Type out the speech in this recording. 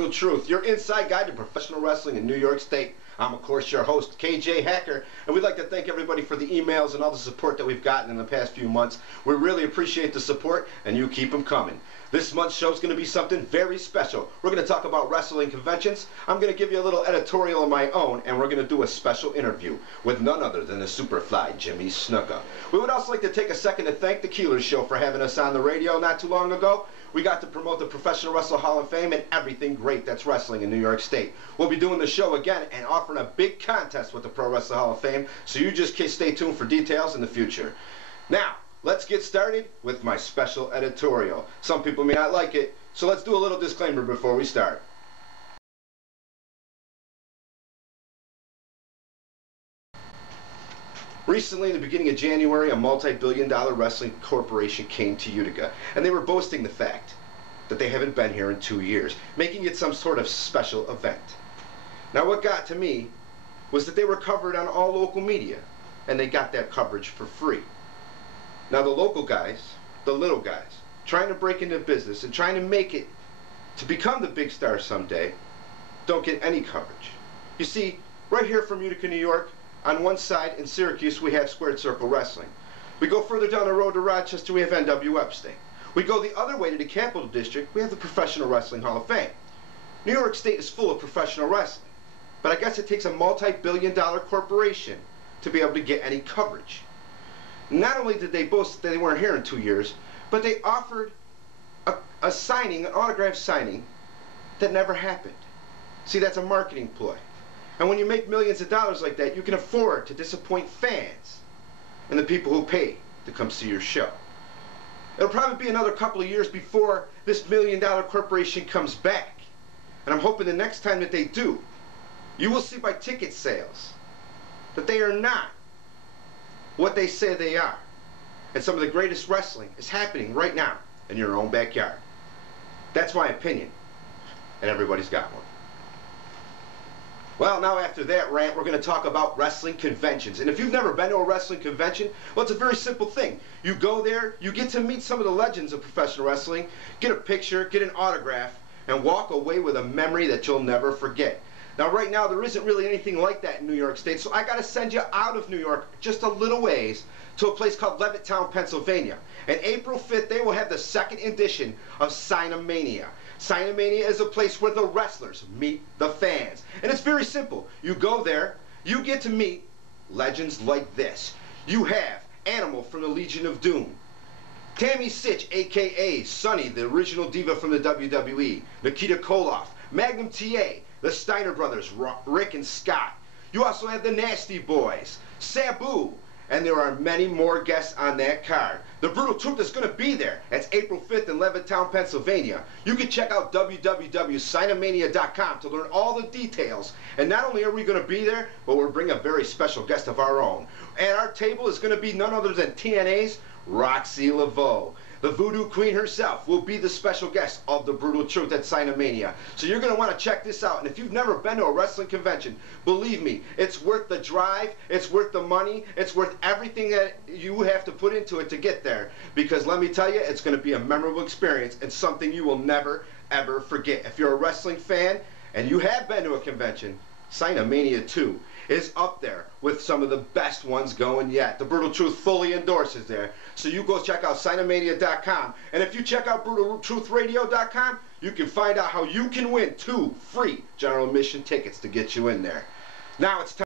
Brutal Truth, your inside guide to professional wrestling in New York State. I'm, of course, your host, KJ Hacker, and we'd like to thank everybody for the emails and all the support that we've gotten in the past few months. We really appreciate the support, and you keep them coming. This month's show is going to be something very special. We're going to talk about wrestling conventions. I'm going to give you a little editorial of my own, and we're going to do a special interview with none other than the Superfly Jimmy Snuka. We would also like to take a second to thank the Keelers Show for having us on the radio not too long ago. We got to promote the Professional Wrestling Hall of Fame and everything great that's wrestling in New York State. We'll be doing the show again and offering a big contest with the Pro Wrestling Hall of Fame, so you just stay tuned for details in the future. Now, let's get started with my special editorial. Some people may not like it, so let's do a little disclaimer before we start. Recently, in the beginning of January, a multi-billion-dollar wrestling corporation came to Utica, and they were boasting the fact that they haven't been here in 2 years, making it some sort of special event. Now, what got to me was that they were covered on all local media, and they got that coverage for free. Now, the local guys, the little guys, trying to break into business and trying to make it to become the big star someday, don't get any coverage. You see, right here from Utica, New York, on one side in Syracuse, we have Squared Circle Wrestling. We go further down the road to Rochester, we have NW Epstein. We go the other way to the Capital District, we have the Professional Wrestling Hall of Fame. New York State is full of professional wrestling, but I guess it takes a multi-billion-dollar corporation to be able to get any coverage. Not only did they boast that they weren't here in 2 years, but they offered a signing, an autograph signing, that never happened. See, that's a marketing ploy. And when you make millions of dollars like that, you can afford to disappoint fans and the people who pay to come see your show. It'll probably be another couple of years before this million-dollar corporation comes back. And I'm hoping the next time that they do, you will see by ticket sales that they are not what they say they are. And some of the greatest wrestling is happening right now in your own backyard. That's my opinion, and everybody's got one. Well, now after that rant, we're going to talk about wrestling conventions. And if you've never been to a wrestling convention, well, it's a very simple thing. You go there, you get to meet some of the legends of professional wrestling, get a picture, get an autograph, and walk away with a memory that you'll never forget. Now, right now, there isn't really anything like that in New York State, so I got to send you out of New York just a little ways to a place called Levittown, Pennsylvania. And April 5th, they will have the second edition of Sinomania. Sinomania is a place where the wrestlers meet the fans. And it's very simple. You go there, you get to meet legends like this. You have Animal from the Legion of Doom, Tammy Sitch, a.k.a. Sunny, the original diva from the WWE, Nikita Koloff, Magnum TA, the Steiner brothers, Rick and Scott. You also have the Nasty Boys, Sabu, and there are many more guests on that card. The Brutal Truth is going to be there. That's April 5th in Levittown, Pennsylvania. You can check out www.sinomania.com to learn all the details. And not only are we going to be there, but we're bringing a very special guest of our own. And our table is going to be none other than TNA's Roxy Laveau. The Voodoo Queen herself will be the special guest of the Brutal Truth at Sinomania. So you're going to want to check this out. And if you've never been to a wrestling convention, believe me, it's worth the drive, it's worth the money, it's worth everything that you have to put into it to get there. Because let me tell you, it's going to be a memorable experience and something you will never, ever forget. If you're a wrestling fan and you have been to a convention, Sinomania 2 is up there with some of the best ones going yet. The Brutal Truth fully endorses there. So you go check out Sinomania.com. And if you check out BrutalTruthRadio.com, you can find out how you can win 2 free general admission tickets to get you in there. Now it's time.